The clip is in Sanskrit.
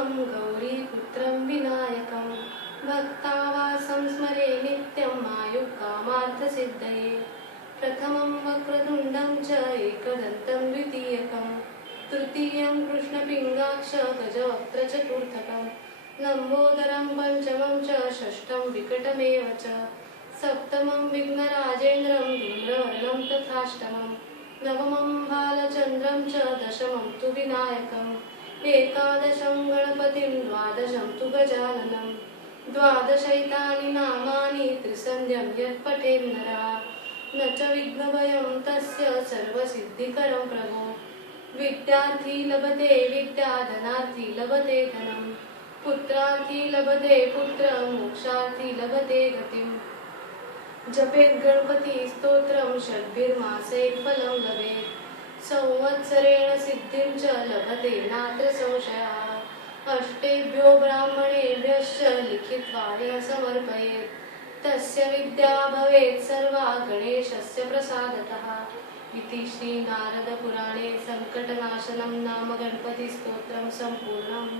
प्रथमं गौरीपुत्रं विनायकं भक्तावासं स्मरे नित्यं आयुकामार्थसिद्धये। प्रथमं वक्रतुण्डं च एकदन्तं द्वितीयकं तृतीयं कृष्णपिङ्गाक्ष गजवक्त्र चतुर्थकं लम्बोदरं पञ्चमं च षष्ठं विकटमेव च सप्तमं विघ्नराजेन्द्रं धूम्रवर्णं तथाष्टमं नवमं बालचन्द्रं च दशमं तु विनायकम् एकादशं गणपतिं द्वादशं तु गजाननं द्वादशैतानि नामानि त्रिसन्ध्यं यत् पठेन्नरः न च विघ्नभयं तस्य सर्वसिद्धिकरं प्रभो। विद्यार्थी लभते विद्या धनार्थी लभते धनं पुत्रार्थी लभते पुत्रं मोक्षार्थी लभते गतिम् जपेत् गणपति स्तोत्रं षड्भिर्मासैः फलं लभेत् संवत्सरेण सिद्धिं च लभते नात्र संशयः। अष्टेभ्यो ब्राह्मणेभ्यश्च लिखित्वा यः समर्पयेत् तस्य विद्या भवेत् सर्वा गणेशस्य प्रसादतः। इति श्री नारद पुराणे संकटनाशनं नाम गणपति स्तोत्रं सम्पूर्णम्।